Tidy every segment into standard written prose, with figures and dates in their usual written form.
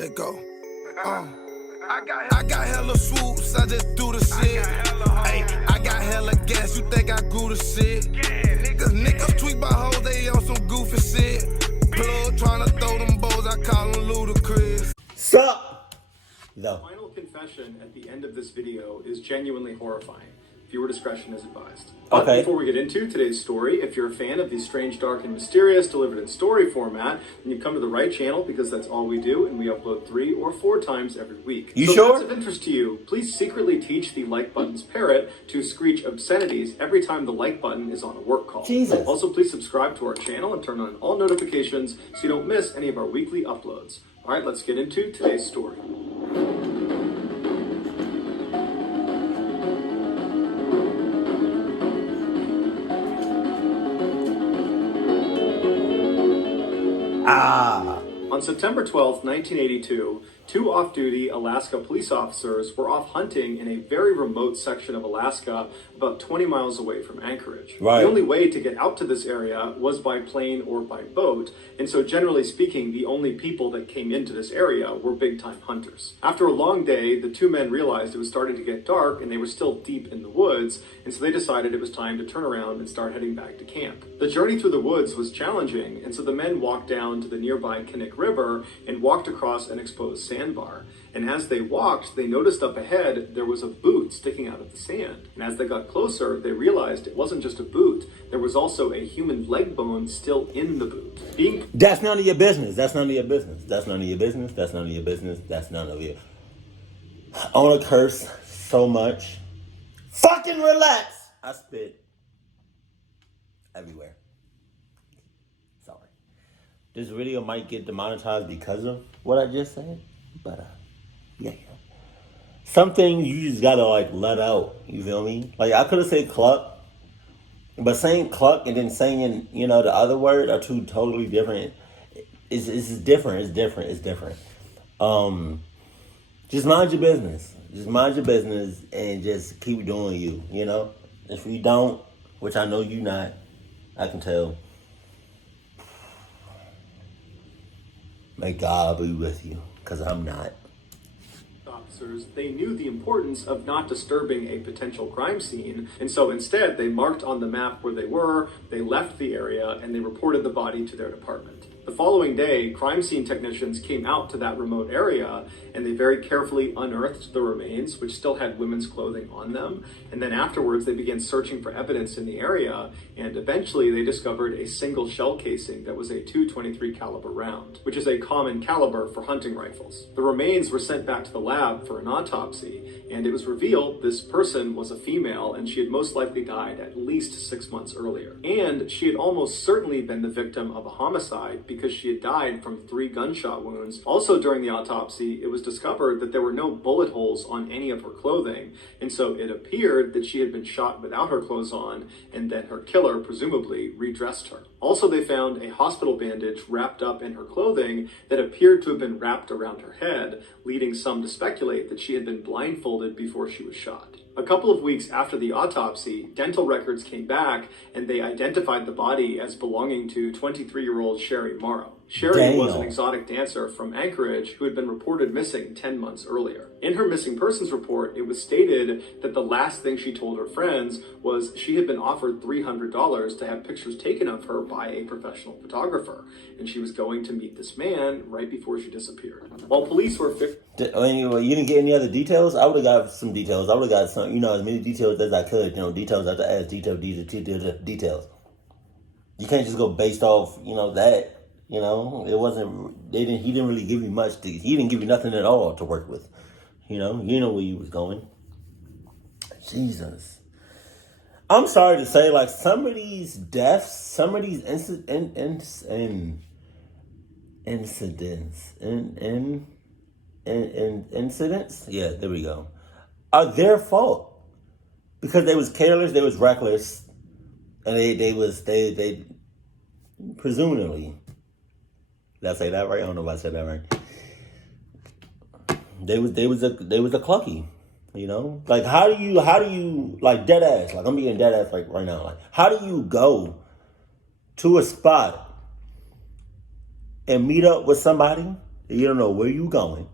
Let go. I got hella swoops, I just do the shit. Hey, I got hella gas, you think I grew the shit? Niggas tweet by hoes, they on some goofy shit. Plug tryna throw them bows, I call them ludicrous. Sup? The final confession at the end of this video is genuinely horrifying. Viewer discretion is advised. But before we get into today's story, if you're a fan of these strange, dark, and mysterious delivered in story format, then you've come to the right channel because that's all we do, and we upload 3 or 4 times every week. You so sure? if that's of interest to you, please secretly teach the like button's parrot to screech obscenities every time the like button is on a work call. Jesus. Also, please subscribe to our channel and turn on all notifications so you don't miss any of our weekly uploads. All right, let's get into today's story. On September 12, 1982, 2 off-duty Alaska police officers were off hunting in a very remote section of Alaska, about 20 miles away from Anchorage. Right. The only way to get out to this area was by plane or by boat, and so generally speaking, the only people that came into this area were big-time hunters. After a long day, the 2 men realized it was starting to get dark and they were still deep in the woods, and so they decided it was time to turn around and start heading back to camp. The journey through the woods was challenging, and so the men walked down to the nearby Kinnick River and walked across an exposed sandbar. And as they walked, they noticed up ahead there was a boot sticking out of the sand. And as they got closer, they realized it wasn't just a boot. There was also a human leg bone still in the boot. That's none of your business. That's none of your business. That's none of your business. That's none of your business. That's none of your... I want to curse so much. Fucking relax. I spit everywhere. Sorry. This video might get demonetized because of what I just said. But, yeah. Some things you just gotta, let out. You feel me? I could have said cluck. But saying cluck and then saying, the other word are two totally different. It's different. It's different. It's different. Just mind your business. Just mind your business and just keep doing you, If you don't, which I know you not, I can tell. May God be with you, because I'm not. Officers, they knew the importance of not disturbing a potential crime scene, and so instead they marked on the map where they were, they left the area, and they reported the body to their department. The following day, crime scene technicians came out to that remote area, and they very carefully unearthed the remains, which still had women's clothing on them, and then afterwards they began searching for evidence in the area, and eventually they discovered a single shell casing that was a .223 caliber round, which is a common caliber for hunting rifles. The remains were sent back to the lab for an autopsy, and it was revealed this person was a female, and she had most likely died at least 6 months earlier. And she had almost certainly been the victim of a homicide because she had died from 3 gunshot wounds. Also during the autopsy, it was discovered that there were no bullet holes on any of her clothing, and so it appeared that she had been shot without her clothes on, and that her killer presumably redressed her. Also, they found a hospital bandage wrapped up in her clothing that appeared to have been wrapped around her head, leading some to speculate that she had been blindfolded before she was shot. A couple of weeks after the autopsy, dental records came back and they identified the body as belonging to 23-year-old Sherry Morrow. Sherry was an exotic dancer from Anchorage who had been reported missing 10 months earlier. In her missing persons report, it was stated that the last thing she told her friends was she had been offered $300 to have pictures taken of her by a professional photographer, and she was going to meet this man right before she disappeared. While police were... Anyway, you didn't get any other details? I would have got some details. I would have got some, as many details as I could. Details after ask, details. You can't just go based off, that. It wasn't, he didn't really give you much. He didn't give you nothing at all to work with. You know where you was going. Jesus. I'm sorry to say, some of these deaths, some of these incidents, yeah, there we go, are their fault. Because they was careless, they was reckless, and they presumably, did I say that right? I don't know if I said that right. They was a clucky, how do you dead ass, I'm being dead ass right now, how do you go to a spot and meet up with somebody You don't know where you going.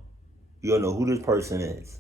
You don't know who this person is.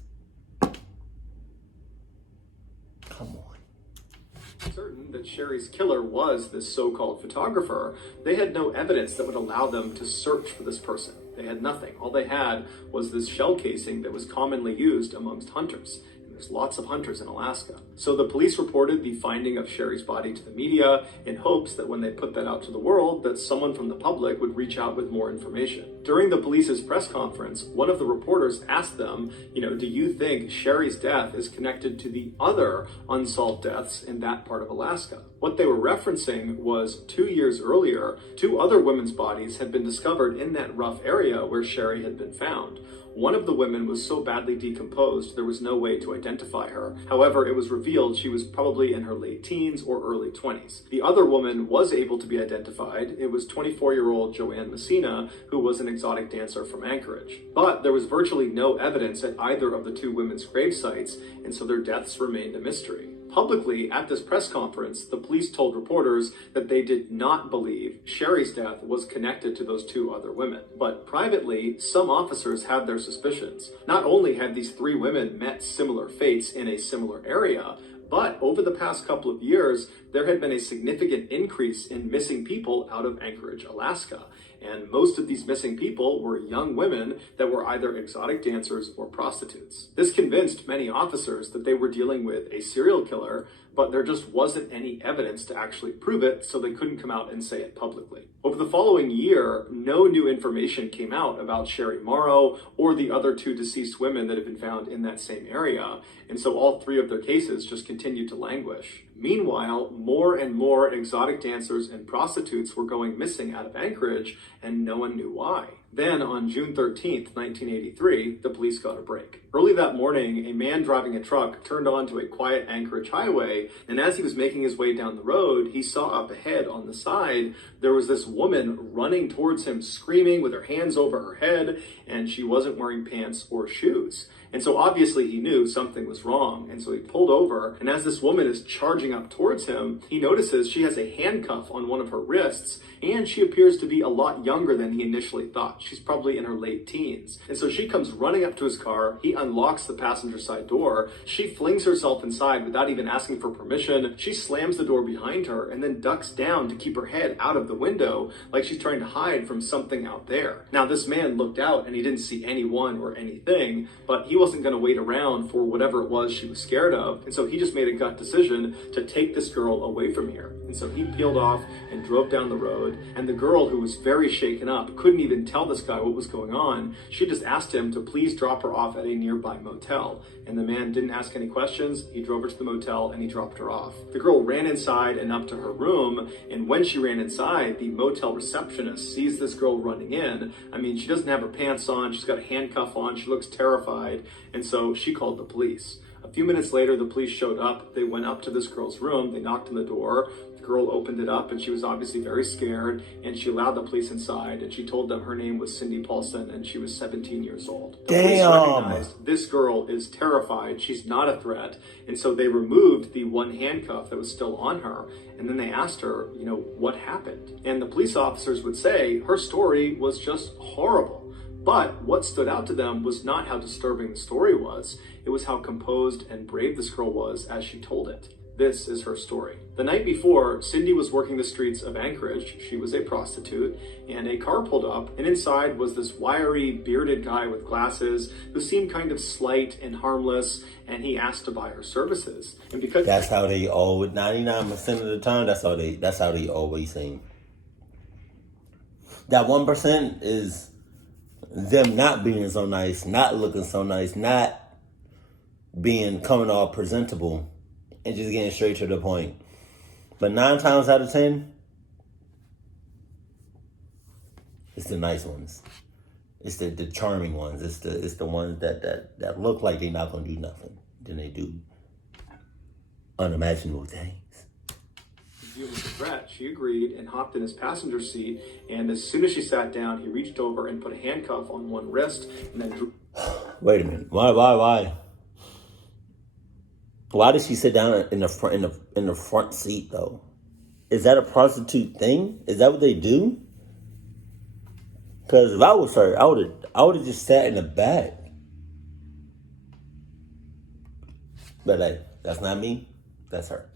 Come on. Certain that Sherry's killer was this so-called photographer, they had no evidence that would allow them to search for this person. They had nothing. All they had was this shell casing that was commonly used amongst hunters. There's lots of hunters in Alaska. So the police reported the finding of Sherry's body to the media in hopes that when they put that out to the world, that someone from the public would reach out with more information. During the police's press conference, one of the reporters asked them, do you think Sherry's death is connected to the other unsolved deaths in that part of Alaska? What they were referencing was 2 years earlier, 2 other women's bodies had been discovered in that rough area where Sherry had been found. One of the women was so badly decomposed there was no way to identify her. However, it was revealed she was probably in her late teens or early 20s. The other woman was able to be identified. It was 24-year-old Joanne Messina, who was an exotic dancer from Anchorage. But there was virtually no evidence at either of the 2 women's grave sites, and so their deaths remained a mystery. Publicly, at this press conference, the police told reporters that they did not believe Sherry's death was connected to those 2 other women. But privately, some officers had their suspicions. Not only had these 3 women met similar fates in a similar area, but over the past couple of years, there had been a significant increase in missing people out of Anchorage, Alaska. And most of these missing people were young women that were either exotic dancers or prostitutes. This convinced many officers that they were dealing with a serial killer, but there just wasn't any evidence to actually prove it, so they couldn't come out and say it publicly. Over the following year, no new information came out about Sherry Morrow or the other 2 deceased women that had been found in that same area, and so all 3 of their cases just continued to languish. Meanwhile, more and more exotic dancers and prostitutes were going missing out of Anchorage, and no one knew why. Then, on June 13th, 1983, the police got a break. Early that morning, a man driving a truck turned onto a quiet Anchorage highway, and as he was making his way down the road, he saw up ahead on the side, there was this woman running towards him, screaming with her hands over her head, and she wasn't wearing pants or shoes. And so obviously he knew something was wrong, and so he pulled over, and as this woman is charging up towards him, he notices she has a handcuff on one of her wrists, and she appears to be a lot younger than he initially thought. She's probably in her late teens. And so she comes running up to his car, he unlocks the passenger side door, she flings herself inside without even asking for permission, she slams the door behind her, and then ducks down to keep her head out of the window, like she's trying to hide from something out there. Now this man looked out and he didn't see anyone or anything, but he wasn't going to wait around for whatever it was she was scared of, and so he just made a gut decision to take this girl away from here. And so he peeled off and drove down the road, and the girl, who was very shaken up, couldn't even tell this guy what was going on. She just asked him to please drop her off at a nearby motel, and the man didn't ask any questions. He drove her to the motel and he dropped her off. The girl ran inside and up to her room, and when she ran inside, the motel receptionist sees this girl running in. I mean, she doesn't have her pants on, she's got a handcuff on, she looks terrified, and so she called the police. A few minutes later, the police showed up. They went up to this girl's room, they knocked on the door. The girl opened it up, and she was obviously very scared, and she allowed the police inside, and she told them her name was Cindy Paulson, and she was 17 years old. The police recognized this girl is terrified, she's not a threat, and so they removed the one handcuff that was still on her, and then they asked her, what happened? And the police officers would say her story was just horrible. But what stood out to them was not how disturbing the story was, it was how composed and brave this girl was as she told it. This is her story. The night before, Cindy was working the streets of Anchorage. She was a prostitute, and a car pulled up, and inside was this wiry, bearded guy with glasses who seemed kind of slight and harmless, and he asked to buy her services. And because that's how they always, 99% of the time, that's how they always seem. That 1% is them not being so nice, not looking so nice, not coming all presentable, and just getting straight to the point. But 9 times out of 10, it's the nice ones. It's the charming ones. It's the ones that look like they're not gonna do nothing. Then they do unimaginable things. Viewing the threat, she agreed and hopped in his passenger seat, and as soon as she sat down, he reached over and put a handcuff on one wrist and then drew. Wait a minute. Why? Why did she sit down in the front seat though? Is that a prostitute thing? Is that what they do? Because if I was her, I would have just sat in the back. But hey, that's not me. That's her.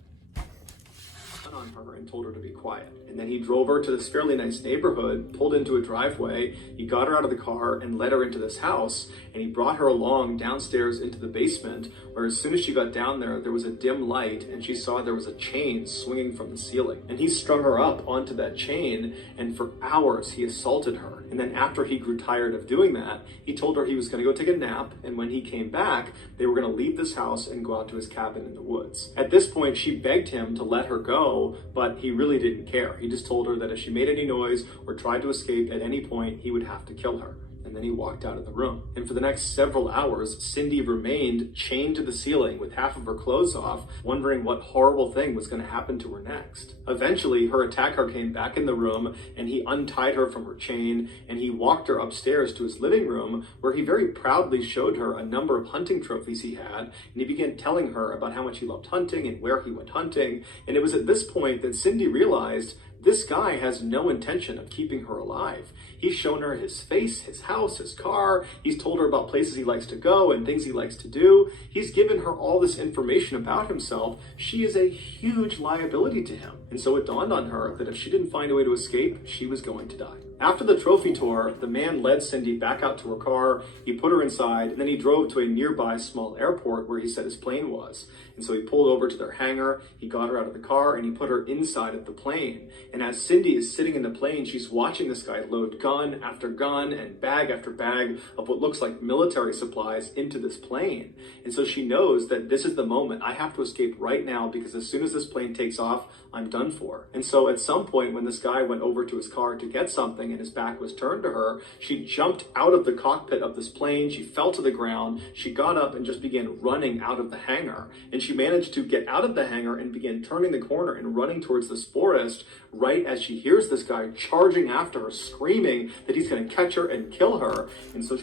On her and told her to be quiet. And then he drove her to this fairly nice neighborhood, pulled into a driveway, he got her out of the car and led her into this house, and he brought her along downstairs into the basement, where as soon as she got down there, there was a dim light, and she saw there was a chain swinging from the ceiling. And he strung her up onto that chain, and for hours he assaulted her. And then after he grew tired of doing that, he told her he was going to go take a nap, and when he came back, they were going to leave this house and go out to his cabin in the woods. At this point, she begged him to let her go, but he really didn't care. He just told her that if she made any noise or tried to escape at any point, he would have to kill her. And then he walked out of the room. And for the next several hours, Cindy remained chained to the ceiling with half of her clothes off, wondering what horrible thing was going to happen to her next. Eventually, her attacker came back in the room, and he untied her from her chain, and he walked her upstairs to his living room, where he very proudly showed her a number of hunting trophies he had, and he began telling her about how much he loved hunting and where he went hunting. And it was at this point that Cindy realized this guy has no intention of keeping her alive. He's shown her his face, his house, his car. He's told her about places he likes to go and things he likes to do. He's given her all this information about himself. She is a huge liability to him. And so it dawned on her that if she didn't find a way to escape, she was going to die. After the trophy tour, the man led Cindy back out to her car, he put her inside, and then he drove to a nearby small airport where he said his plane was. And so he pulled over to their hangar, he got her out of the car, and he put her inside of the plane. And as Cindy is sitting in the plane, she's watching this guy load gun after gun and bag after bag of what looks like military supplies into this plane. And so she knows that this is the moment. I have to escape right now, because as soon as this plane takes off, I'm done for. And so at some point when this guy went over to his car to get something and his back was turned to her, she jumped out of the cockpit of this plane, she fell to the ground, she got up and just began running out of the hangar. And she managed to get out of the hangar and began turning the corner and running towards this forest right as she hears this guy charging after her, screaming that he's going to catch her and kill her. And so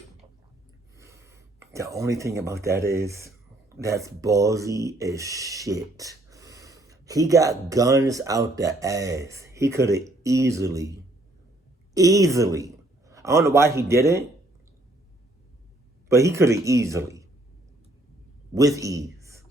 the only thing about that is that's ballsy as shit. He got guns out the ass. He could have easily, I don't know why he didn't, but he could have easily, with ease.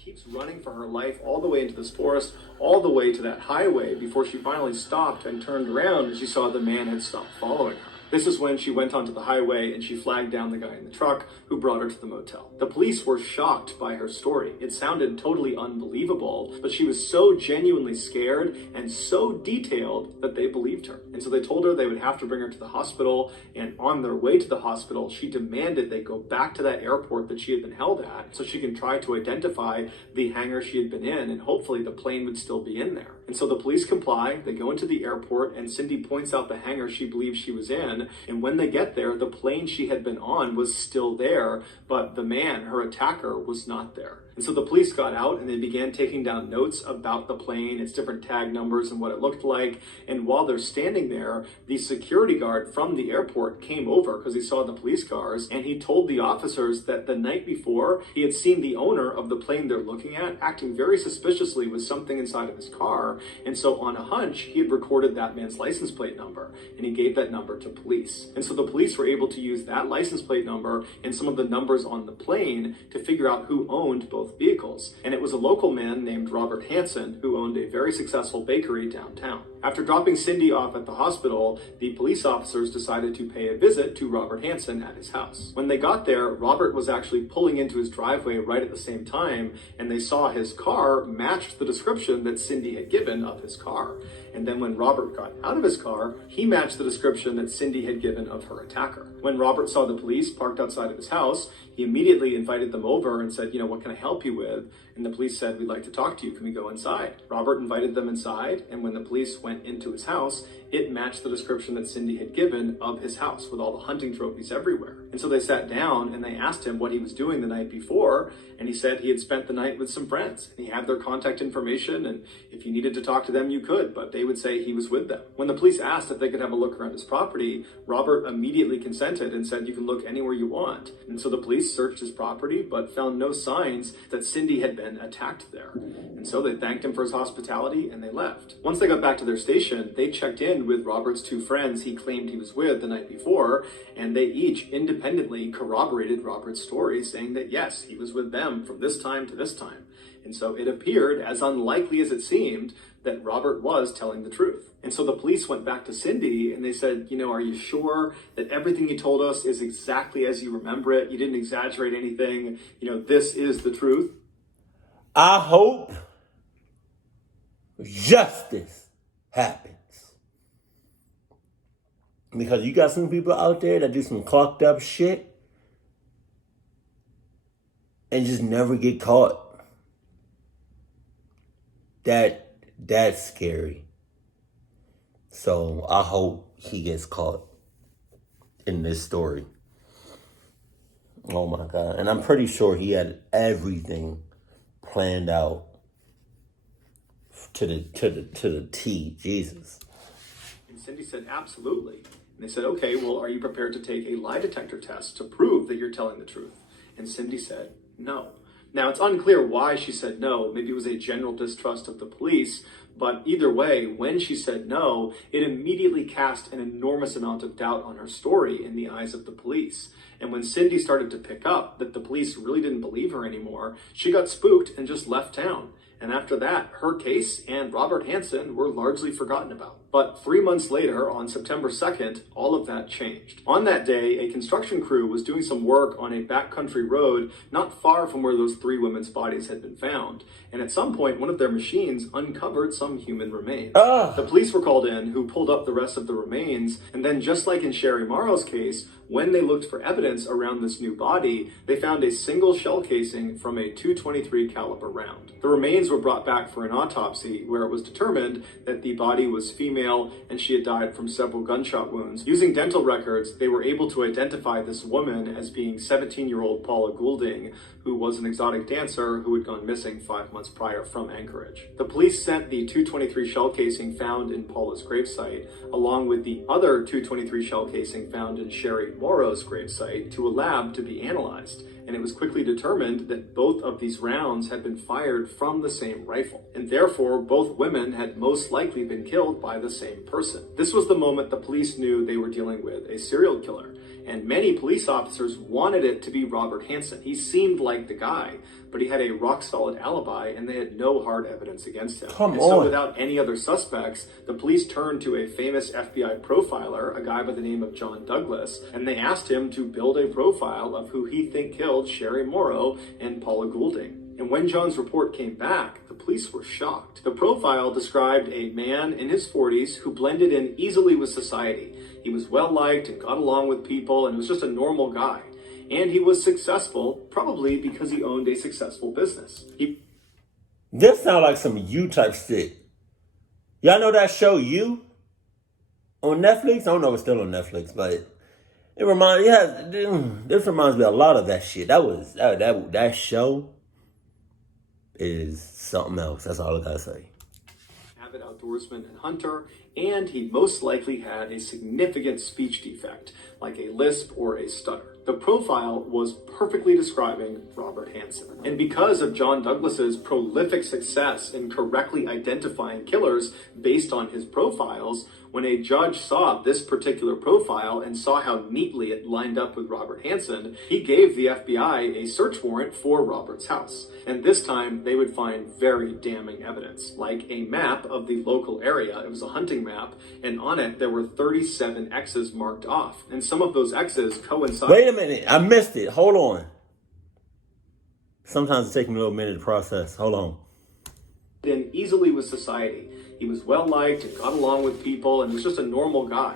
Keeps running for her life all the way into this forest, all the way to that highway, before she finally stopped and turned around and she saw the man had stopped following her. This is when she went onto the highway and she flagged down the guy in the truck who brought her to the motel. The police were shocked by her story. It sounded totally unbelievable, but she was so genuinely scared and so detailed that they believed her. And so they told her they would have to bring her to the hospital, and on their way to the hospital, she demanded they go back to that airport that she had been held at so she can try to identify the hangar she had been in, and hopefully the plane would still be in there. And so the police comply, they go into the airport, and Cindy points out the hangar she believes she was in, and when they get there, the plane she had been on was still there, but the man, her attacker, was not there. And so the police got out and they began taking down notes about the plane, its different tag numbers and what it looked like. And while they're standing there, the security guard from the airport came over because he saw the police cars, and he told the officers that the night before he had seen the owner of the plane they're looking at acting very suspiciously with something inside of his car. And so on a hunch, he had recorded that man's license plate number, and he gave that number to police. And so the police were able to use that license plate number and some of the numbers on the plane to figure out who owned both vehicles. And it was a local man named Robert Hansen who owned a very successful bakery downtown. After dropping Cindy off at the hospital, the police officers decided to pay a visit to Robert Hansen at his house. When they got there, Robert was actually pulling into his driveway right at the same time, and they saw his car matched the description that Cindy had given of his car. And then when Robert got out of his car, he matched the description that Cindy had given of her attacker. When Robert saw the police parked outside of his house, he immediately invited them over and said, what can I help you with? And the police said, we'd like to talk to you. Can we go inside? Robert invited them inside, and when the police went into his house, it matched the description that Cindy had given of his house with all the hunting trophies everywhere. And so they sat down and they asked him what he was doing the night before, and he said he had spent the night with some friends. And he had their contact information, and if you needed to talk to them, you could, but they would say he was with them. When the police asked if they could have a look around his property, Robert immediately consented and said, you can look anywhere you want. And so the police searched his property, but found no signs that Cindy had been been attacked there. And so they thanked him for his hospitality and they left. Once they got back to their station, they checked in with Robert's two friends he claimed he was with the night before, and they each independently corroborated Robert's story, saying that yes, he was with them from this time to this time. And so it appeared, as unlikely as it seemed, that Robert was telling the truth. And so the police went back to Cindy and they said, are you sure that everything you told us is exactly as you remember it? You didn't exaggerate anything. This is the truth. I hope justice happens. Because you got some people out there that do some clocked up shit and just never get caught. That's scary. So I hope he gets caught in this story. Oh my God. And I'm pretty sure he had everything planned out to the T. Jesus. And Cindy said, absolutely. And they said, okay, well, are you prepared to take a lie detector test to prove that you're telling the truth? And Cindy said, no. Now, it's unclear why she said no. Maybe it was a general distrust of the police. But either way, when she said no, it immediately cast an enormous amount of doubt on her story in the eyes of the police. And when Cindy started to pick up that the police really didn't believe her anymore, she got spooked and just left town. And after that, her case and Robert Hansen were largely forgotten about. But 3 months later, on September 2nd, all of that changed. On that day, a construction crew was doing some work on a backcountry road not far from where those 3 women's bodies had been found. And at some point, one of their machines uncovered some human remains. The police were called in, who pulled up the rest of the remains. And then, just like in Sherry Morrow's case, when they looked for evidence around this new body, they found a single shell casing from a .223 caliber round. The remains were brought back for an autopsy, where it was determined that the body was female and she had died from several gunshot wounds. Using dental records, they were able to identify this woman as being 17-year-old Paula Goulding, who was an exotic dancer who had gone missing 5 months prior from Anchorage. The police sent the .223 shell casing found in Paula's gravesite, along with the other .223 shell casing found in Sherry Morrow's gravesite, to a lab to be analyzed. And it was quickly determined that both of these rounds had been fired from the same rifle. And therefore, both women had most likely been killed by the same person. This was the moment the police knew they were dealing with a serial killer. And many police officers wanted it to be Robert Hansen. He seemed like the guy, but he had a rock-solid alibi, and they had no hard evidence against him. So without any other suspects, the police turned to a famous FBI profiler, a guy by the name of John Douglas, and they asked him to build a profile of who he think killed Sherry Morrow and Paula Goulding. And when John's report came back, the police were shocked. The profile described a man in his 40s who blended in easily with society. He was well-liked and got along with people and was just a normal guy. And he was successful, probably because he owned a successful business. This sounds like some You type shit. Y'all know that show You on Netflix? I don't know if it's still on Netflix, but it reminds this reminds me a lot of that shit. That show is something else. That's all I gotta say. Avid outdoorsman and hunter, and he most likely had a significant speech defect, like a lisp or a stutter. The profile was perfectly describing Robert Hansen. And because of John Douglas's prolific success in correctly identifying killers based on his profiles, when a judge saw this particular profile and saw how neatly it lined up with Robert Hansen, he gave the FBI a search warrant for Robert's house. And this time, they would find very damning evidence, like a map of the local area. It was a hunting map, and on it, there were 37 X's marked off. And some of those X's coincide. Wait a minute, I missed it. Hold on. Sometimes it takes me a little minute to process. Hold on. In easily with society. He was well-liked and got along with people and was just a normal guy.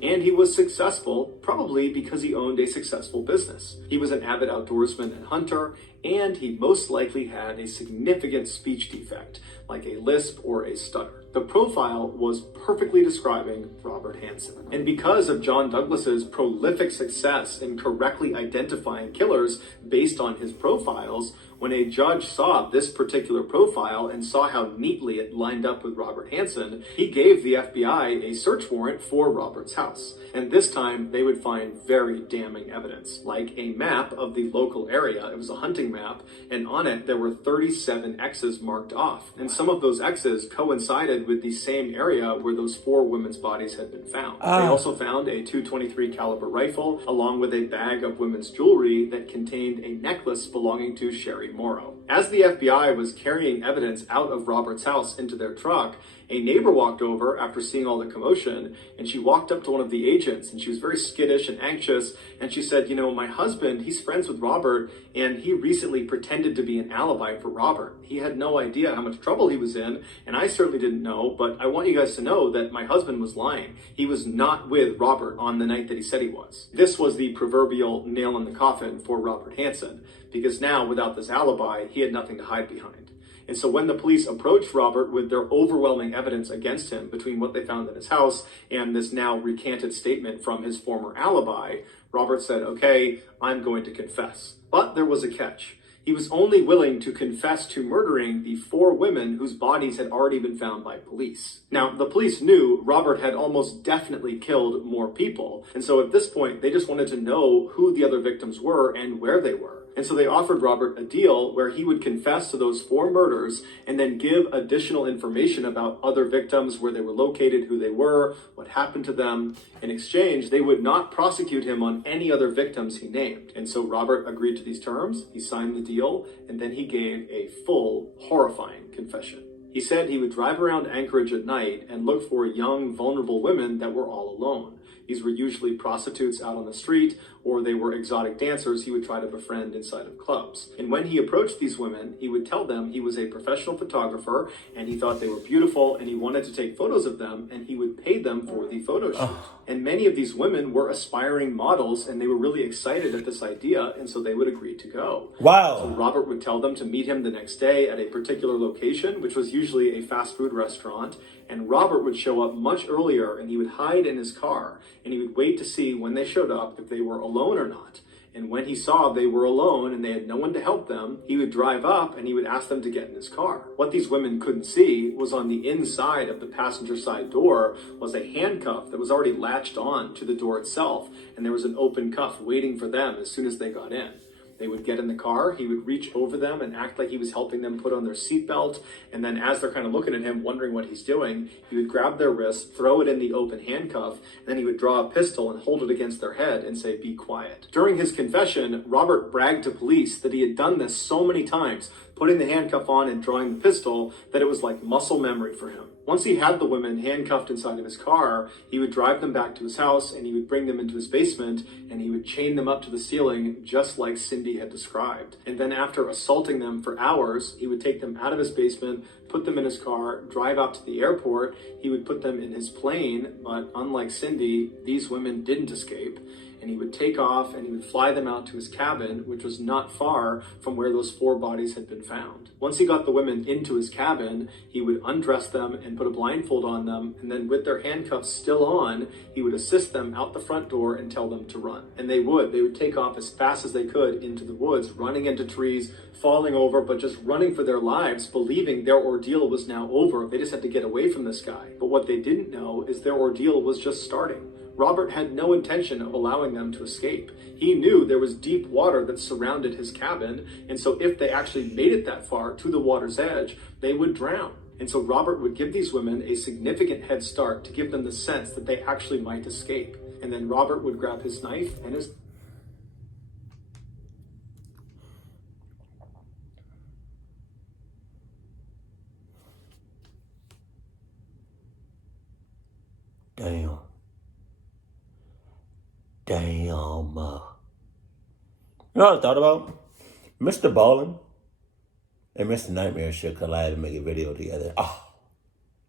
And he was successful, probably because he owned a successful business. He was an avid outdoorsman and hunter, and he most likely had a significant speech defect, like a lisp or a stutter. The profile was perfectly describing Robert Hansen. And because of John Douglas's prolific success in correctly identifying killers based on his profiles, when a judge saw this particular profile and saw how neatly it lined up with Robert Hansen, he gave the FBI a search warrant for Robert's house. And this time, they would find very damning evidence, like a map of the local area. It was a hunting map, and on it, there were 37 X's marked off. And some of those X's coincided with the same area where those 4 women's bodies had been found. They also found a .223 caliber rifle, along with a bag of women's jewelry that contained a necklace belonging to Sherry Morrow. As the FBI was carrying evidence out of Robert's house into their truck, a neighbor walked over after seeing all the commotion, and she walked up to one of the agents, and she was very skittish and anxious, and she said, my husband, he's friends with Robert, and he recently pretended to be an alibi for Robert. He had no idea how much trouble he was in, and I certainly didn't know, but I want you guys to know that my husband was lying. He was not with Robert on the night that he said he was. This was the proverbial nail in the coffin for Robert Hansen, because now, without this alibi, he had nothing to hide behind. And so when the police approached Robert with their overwhelming evidence against him between what they found in his house and this now recanted statement from his former alibi, Robert said, okay, I'm going to confess. But there was a catch. He was only willing to confess to murdering the 4 women whose bodies had already been found by police. Now, the police knew Robert had almost definitely killed more people. And so at this point, they just wanted to know who the other victims were and where they were. And so they offered Robert a deal where he would confess to those 4 murders and then give additional information about other victims, where they were located, who they were, what happened to them. In exchange, they would not prosecute him on any other victims he named. And so Robert agreed to these terms, he signed the deal, and then he gave a full, horrifying confession. He said he would drive around Anchorage at night and look for young, vulnerable women that were all alone. These were usually prostitutes out on the street, or they were exotic dancers he would try to befriend inside of clubs. And when he approached these women, he would tell them he was a professional photographer, and he thought they were beautiful, and he wanted to take photos of them, and he would pay them for the photo shoot. And many of these women were aspiring models, and they were really excited at this idea, and so they would agree to go. Wow. So Robert would tell them to meet him the next day at a particular location, which was usually a fast food restaurant, and Robert would show up much earlier, and he would hide in his car, and he would wait to see when they showed up if they were alone or not. And when he saw they were alone and they had no one to help them, he would drive up and he would ask them to get in his car. What these women couldn't see was on the inside of the passenger side door was a handcuff that was already latched on to the door itself, and there was an open cuff waiting for them as soon as they got in. They would get in the car, he would reach over them and act like he was helping them put on their seatbelt, and then as they're kind of looking at him, wondering what he's doing, he would grab their wrist, throw it in the open handcuff, and then he would draw a pistol and hold it against their head and say, "Be quiet." During his confession, Robert bragged to police that he had done this so many times, putting the handcuff on and drawing the pistol, that it was like muscle memory for him. Once he had the women handcuffed inside of his car, he would drive them back to his house and he would bring them into his basement and he would chain them up to the ceiling just like Cindy had described. And then after assaulting them for hours, he would take them out of his basement, put them in his car, drive out to the airport. He would put them in his plane, but unlike Cindy, these women didn't escape. And he would take off and he would fly them out to his cabin, which was not far from where those 4 bodies had been found. Once he got the women into his cabin, he would undress them and put a blindfold on them, and then with their handcuffs still on, he would assist them out the front door and tell them to run. And they would take off as fast as they could into the woods, running into trees, falling over, but just running for their lives, believing their ordeal was now over. They just had to get away from this guy. But what they didn't know is their ordeal was just starting. Robert had no intention of allowing them to escape. He knew there was deep water that surrounded his cabin, and so if they actually made it that far to the water's edge, they would drown. And so Robert would give these women a significant head start to give them the sense that they actually might escape. And then Robert would grab his knife and his... Damn. You know what I thought about? Mr. Ballen and Mr. Nightmare should collab and make a video together. Oh,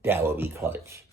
that would be clutch.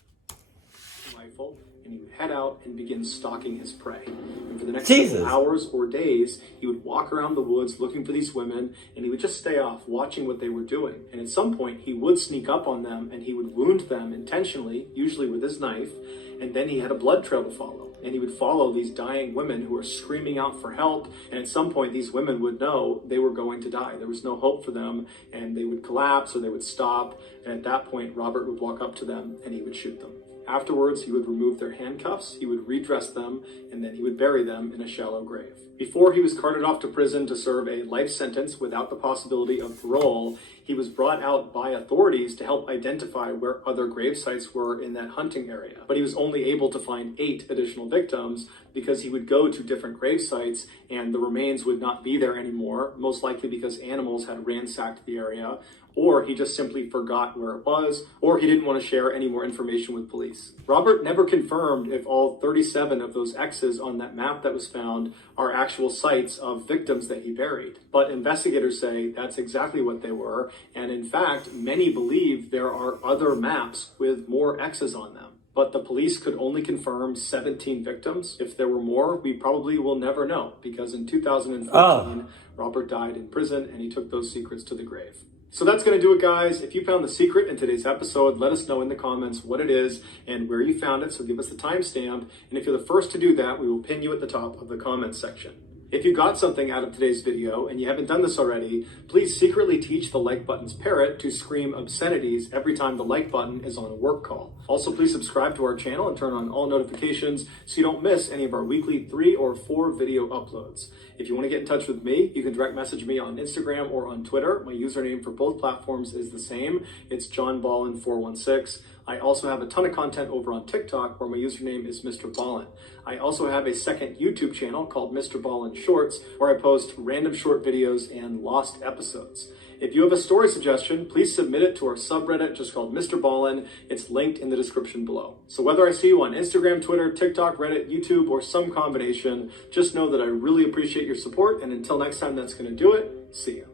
Rifle, and he would head out and begin stalking his prey. And for the next Jesus. several hours or days, he would walk around the woods looking for these women, and he would just stay off, watching what they were doing. And at some point, he would sneak up on them, and he would wound them intentionally, usually with his knife, and then he had a blood trail to follow. And he would follow these dying women who were screaming out for help. And at some point, these women would know they were going to die. There was no hope for them, and they would collapse or they would stop. And at that point, Robert would walk up to them and he would shoot them. Afterwards, he would remove their handcuffs, he would redress them, and then he would bury them in a shallow grave. Before he was carted off to prison to serve a life sentence without the possibility of parole, he was brought out by authorities to help identify where other grave sites were in that hunting area. But he was only able to find 8 additional victims because he would go to different grave sites and the remains would not be there anymore, most likely because animals had ransacked the area, or he just simply forgot where it was, or he didn't want to share any more information with police. Robert never confirmed if all 37 of those X's on that map that was found are actual sites of victims that he buried. But investigators say that's exactly what they were, and in fact, many believe there are other maps with more X's on them. But the police could only confirm 17 victims. If there were more, we probably will never know, because in 2014, Robert died in prison and he took those secrets to the grave. So that's going to do it, guys. If you found the secret in today's episode, let us know in the comments what it is and where you found it. So give us the timestamp. And if you're the first to do that, we will pin you at the top of the comments section. If you got something out of today's video and you haven't done this already, please secretly teach the like button's parrot to scream obscenities every time the like button is on a work call. Also, please subscribe to our channel and turn on all notifications so you don't miss any of our weekly 3 or 4 video uploads. If you want to get in touch with me, you can direct message me on Instagram or on Twitter. My username for both platforms is the same. It's JohnBallen416. I also have a ton of content over on TikTok where my username is Mr. Ballen. I also have a second YouTube channel called Mr. Ballen Shorts where I post random short videos and lost episodes. If you have a story suggestion, please submit it to our subreddit just called Mr. Ballen. It's linked in the description below. So whether I see you on Instagram, Twitter, TikTok, Reddit, YouTube, or some combination, just know that I really appreciate your support. And until next time, that's going to do it. See you.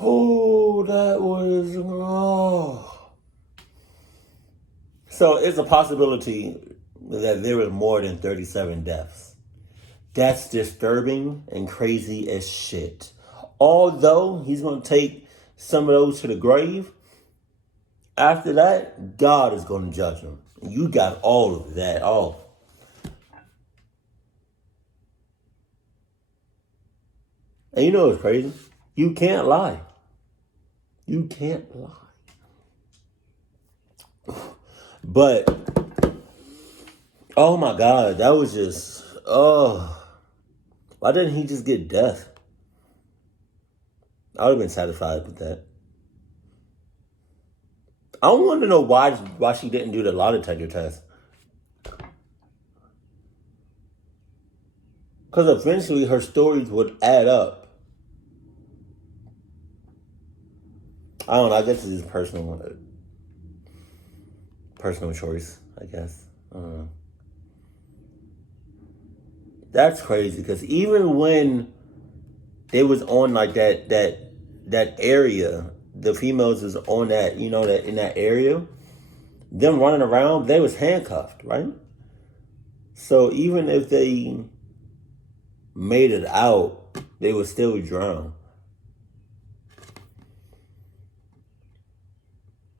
Oh, that was... So it's a possibility that there was more than 37 deaths. That's disturbing and crazy as shit. Although he's going to take some of those to the grave, after that, God is going to judge them. You got all of that off. And you know what's crazy? You can't lie. You can't lie. But, oh my God, that was just, why didn't he just get death? I would have been satisfied with that. I want to know why she didn't do the lie detector test. Because eventually her stories would add up. I don't know, I guess it's just personal choice, I guess. That's crazy, because even when they was on like that area, the females was on that, you know, that in that area, them running around, they was handcuffed, right? So even if they made it out, they would still drown.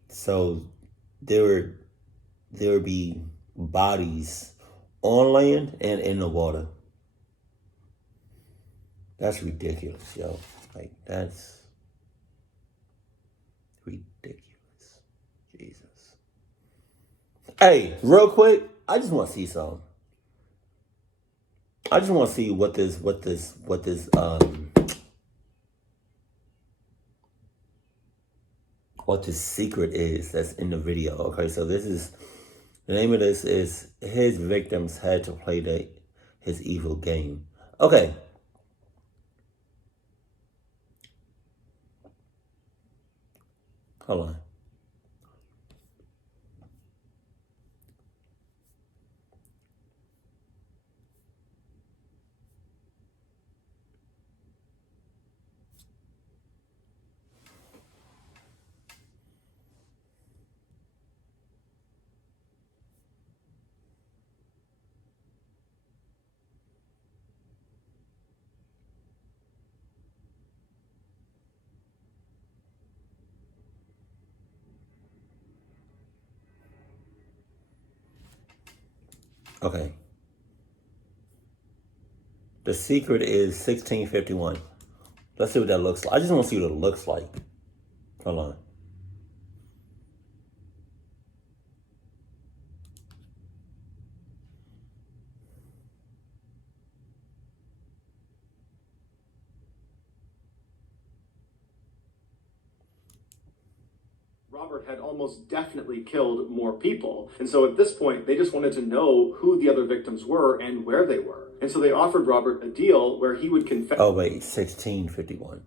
So there would be bodies on land and in the water. That's ridiculous, yo. Like, that's ridiculous. Jesus. Hey, real quick, I just want to see something. I just want to see what this secret is that's in the video. Okay, so this is, the name of this is His Victims Had to Play His Evil Game. Okay. Hold on. Okay. The secret is 1651. Let's see what that looks like. I just want to see what it looks like. Hold on. Robert had almost definitely killed more people. And so at this point, they just wanted to know who the other victims were and where they were. And so they offered Robert a deal where he would confess. Oh, wait, 1651.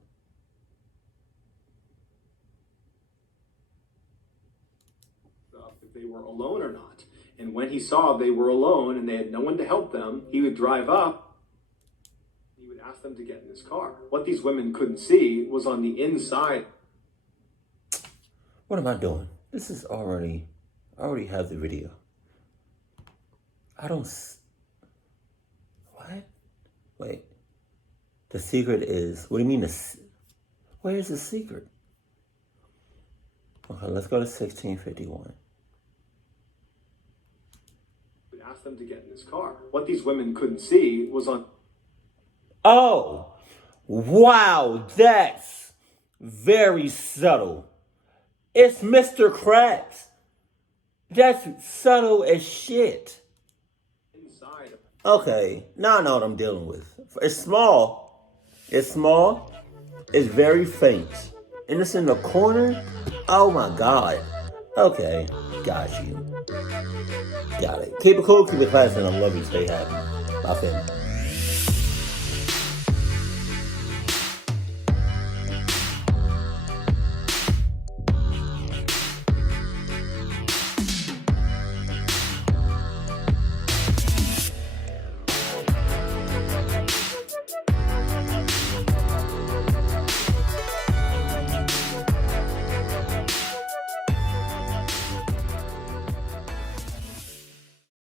If they were alone or not. And when he saw they were alone and they had no one to help them, he would drive up. He would ask them to get in his car. What these women couldn't see was on the inside. What am I doing? This is I already have the video. What? Wait. The secret is, what do you mean where's the secret? Okay, let's go to 1651. He would ask them to get in his car. What these women couldn't see was on. Oh, wow, that's very subtle. It's Mr. Krabs. That's subtle as shit. Inside. Okay, now I know what I'm dealing with. It's small. It's small. It's very faint. And it's in the corner. Oh my God. Okay, got you. Got it. Keep it cool, keep it classy, and I love you. Stay happy. Bye, family.